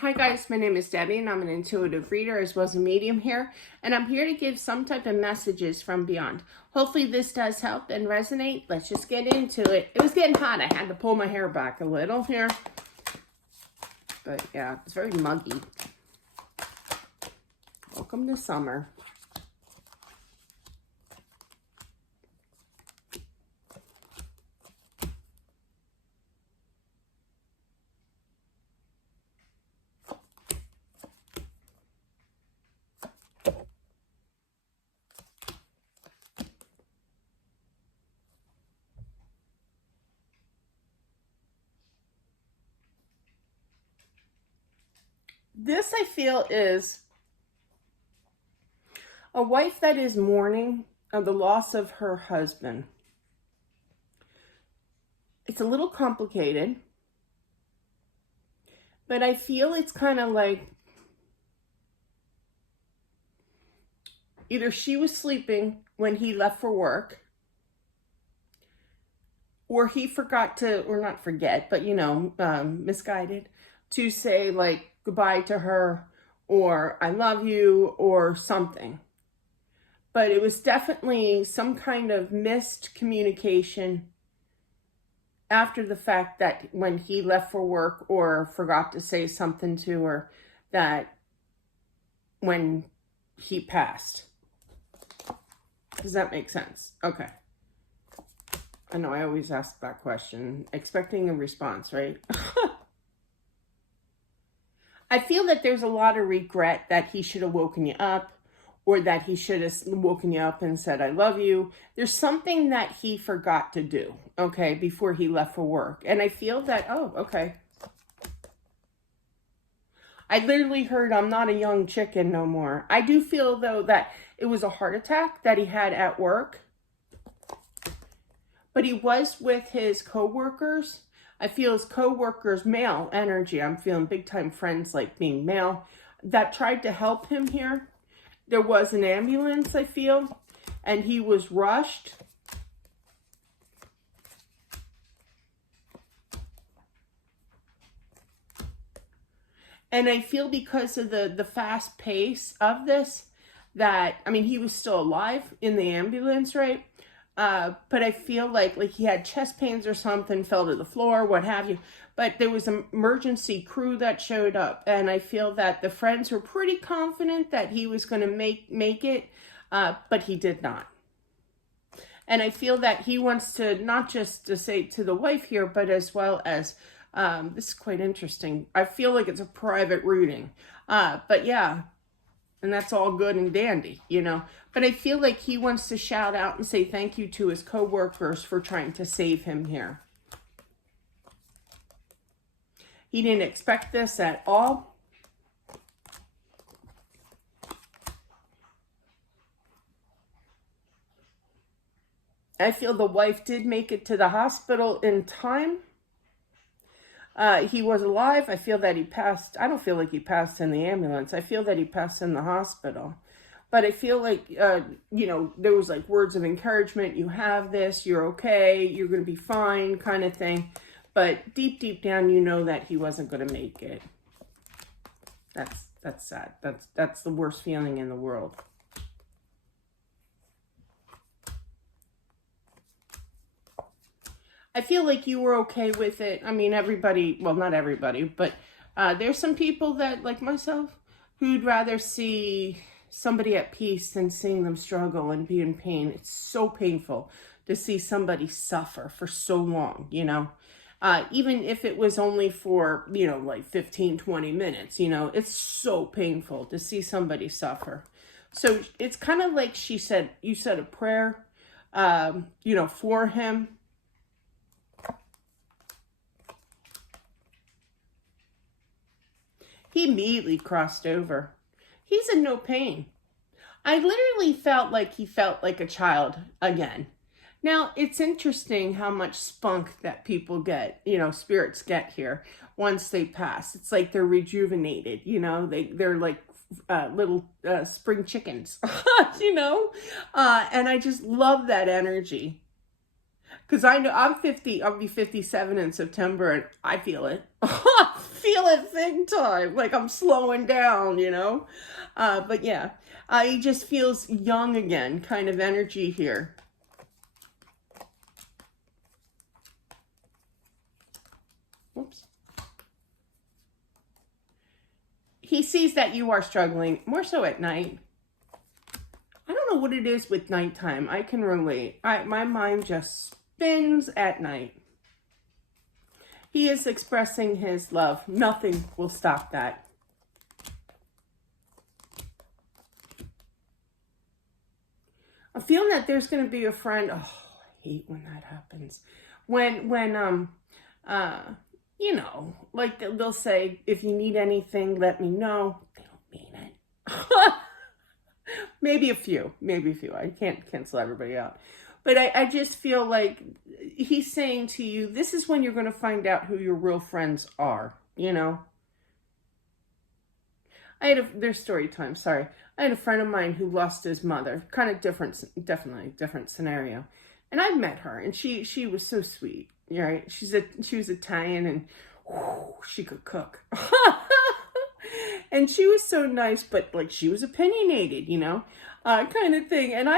Hi guys, my name is Debbie and I'm an intuitive reader as well as a medium here, and I'm here to give some type of messages from beyond. Hopefully this does help and resonate. Let's just get into it. It was getting hot. I had to pull my hair back a little here. But yeah, it's very muggy. Welcome to summer. This, I feel, is a wife that is mourning the loss of her husband. It's a little complicated, but I feel it's kind of like either she was sleeping when he left for work, or he forgot to, or not forget, but misguided, to say like goodbye to her, or I love you, or something. But it was definitely some kind of missed communication after the fact, that when he left for work or forgot to say something to her, that when he passed. Does that make sense? Okay. I know I always ask that question, expecting a response, right? I feel that there's a lot of regret that he should have woken you up, or that he should have woken you up and said, I love you. There's something that he forgot to do, okay, before he left for work. And I feel that, oh, okay. I literally heard, I'm not a young chicken no more. I do feel, though, that it was a heart attack that he had at work. But he was with his co-workers. I feel his co-workers, male energy, I'm feeling big time friends like being male, that tried to help him here. There was an ambulance, I feel, and he was rushed. And I feel because of the fast pace of this, that, I mean, he was still alive in the ambulance, right? But I feel like he had chest pains or something, fell to the floor, what have you. But there was an emergency crew that showed up, and I feel that the friends were pretty confident that he was going to make it, but he did not. And I feel that he wants to, not just to say to the wife here, but as well as, this is quite interesting. I feel like it's a private reading, but yeah. And that's all good and dandy, But I feel like he wants to shout out and say thank you to his co-workers for trying to save him here. He didn't expect this at all. I feel the wife did make it to the hospital in time. He was alive. I feel that he passed. I don't feel like he passed in the ambulance. I feel that he passed in the hospital. But I feel like, there was like words of encouragement. You have this, you're okay, you're going to be fine kind of thing. But deep, deep down, you know that he wasn't going to make it. That's sad. That's the worst feeling in the world. I feel like you were okay with it. I mean, everybody, well, not everybody, but there's some people that, like myself, who'd rather see somebody at peace than seeing them struggle and be in pain. It's so painful to see somebody suffer for so long, even if it was only for, like 15, 20 minutes, it's so painful to see somebody suffer. So it's kind of like you said a prayer, for him. He immediately crossed over. He's in no pain. I literally felt like a child again. Now, it's interesting how much spunk that people get, spirits get here once they pass. It's like they're rejuvenated, they're like little spring chickens, and I just love that energy. Because I know I'm 50, I'll be 57 in September, and I feel it. feel it big time. Like I'm slowing down, you know? But yeah, he just feels young again, kind of energy here. Whoops. He sees that you are struggling, more so at night. I don't know what it is with nighttime. I can relate. My mind just spins at night. He is expressing his love. Nothing will stop that. I'm feeling that there's going to be a friend. Oh, I hate when that happens. When you know, like they'll say, if you need anything, let me know. They don't mean it. Maybe a few. I can't cancel everybody out. But I just feel like he's saying to you, this is when you're going to find out who your real friends are, you know? There's story time, sorry. I had a friend of mine who lost his mother. Kind of definitely different scenario. And I met her, and she was so sweet, right? She was Italian, and whew, she could cook. And she was so nice, but like she was opinionated, you know, kind of thing. And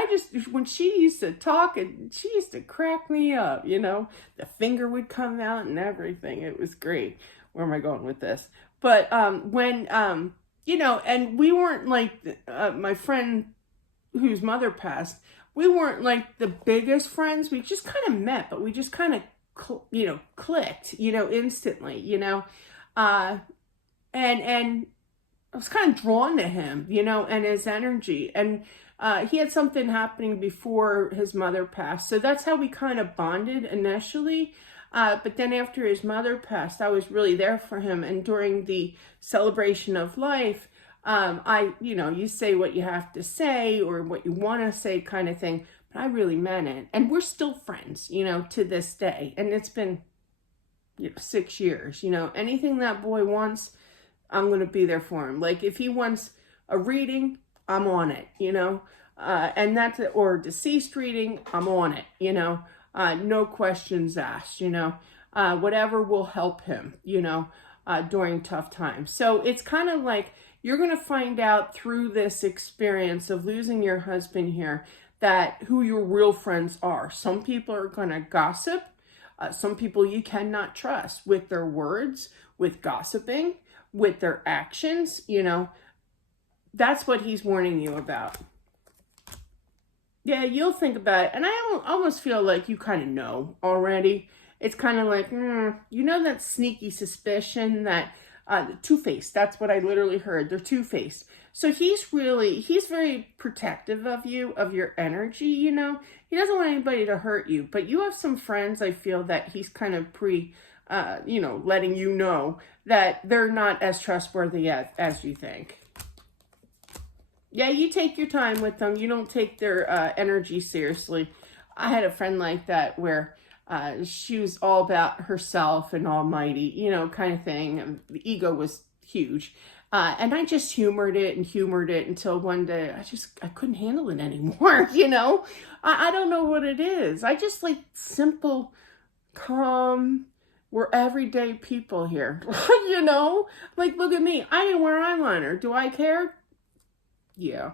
when she used to talk, and she used to crack me up, you know, the finger would come out and everything. It was great. Where am I going with this? But you know, and we weren't like my friend whose mother passed. We weren't like the biggest friends. We just kind of met, but we just kind of clicked, you know, instantly, you know, and I was kind of drawn to him, you know, and his energy. And he had something happening before his mother passed. So that's how we kind of bonded initially. But then after his mother passed, I was really there for him. And during the celebration of life, you say what you have to say or what you want to say kind of thing. But I really meant it. And we're still friends, you know, to this day. And it's been 6 years, you know, anything that boy wants, I'm going to be there for him. Like if he wants a reading, I'm on it, you know, or deceased reading, I'm on it, you know, no questions asked, you know, whatever will help him, you know, during tough times. So it's kind of like you're going to find out through this experience of losing your husband here that who your real friends are. Some people are going to gossip. Some people you cannot trust with their words, with gossiping, with their actions, you know. That's what he's warning you about. Yeah, you'll think about it. And I almost feel like you kind of know already. It's kind of like, you know, that sneaky suspicion that two-faced. That's what I literally heard. They're two-faced. So he's very protective of you, of your energy, you know. He doesn't want anybody to hurt you. But you have some friends, I feel, that he's kind of letting you know that they're not as trustworthy as you think. Yeah, you take your time with them. You don't take their energy seriously. I had a friend like that where she was all about herself and almighty, you know, kind of thing. And the ego was huge. And I just humored it until one day I couldn't handle it anymore, you know. I don't know what it is. I just like simple, calm, we're everyday people here, you know? Like, look at me. I didn't wear eyeliner. Do I care? Yeah.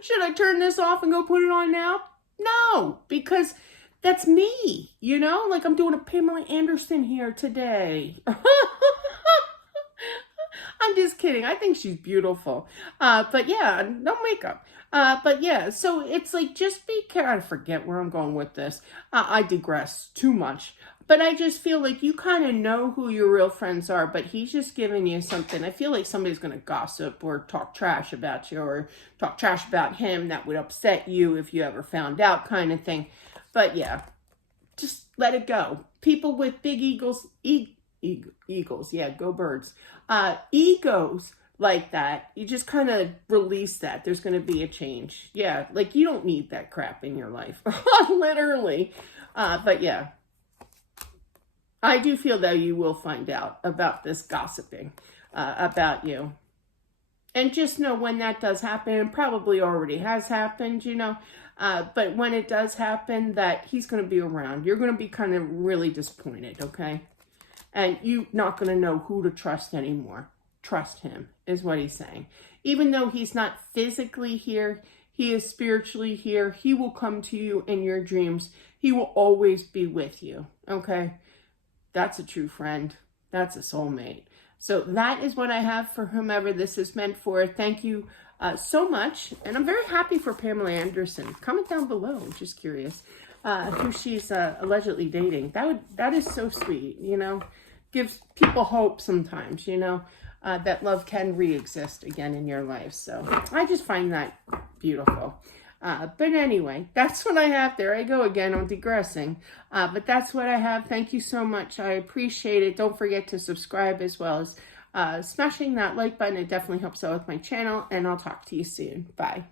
Should I turn this off and go put it on now? No, because that's me, you know? Like, I'm doing a Pamela Anderson here today. I'm just kidding. I think she's beautiful. But yeah, no makeup. But yeah, so it's like, just be careful. I forget where I'm going with this. I digress too much. But I just feel like you kind of know who your real friends are, but he's just giving you something. I feel like somebody's going to gossip or talk trash about you or talk trash about him that would upset you if you ever found out, kind of thing. But yeah, just let it go. People with big egos, eagles, yeah, go birds. Egos like that, you just kind of release that. There's going to be a change. Yeah, like you don't need that crap in your life. Literally. But yeah. I do feel that you will find out about this gossiping about you. And just know when that does happen, it probably already has happened, you know, But when it does happen, that he's going to be around. You're going to be kind of really disappointed, okay? And you're not going to know who to trust anymore. Trust him, is what he's saying. Even though he's not physically here, he is spiritually here. He will come to you in your dreams. He will always be with you, okay? That's a true friend. That's a soulmate. So that is what I have for whomever this is meant for. Thank you so much. And I'm very happy for Pamela Anderson. Comment down below. I'm just curious who she's allegedly dating. That is so sweet, you know. Gives people hope sometimes, you know, that love can re-exist again in your life. So I just find that beautiful. But anyway, that's what I have. There I go again. I'm digressing. But that's what I have. Thank you so much. I appreciate it. Don't forget to subscribe as well as smashing that like button. It definitely helps out with my channel. And I'll talk to you soon. Bye.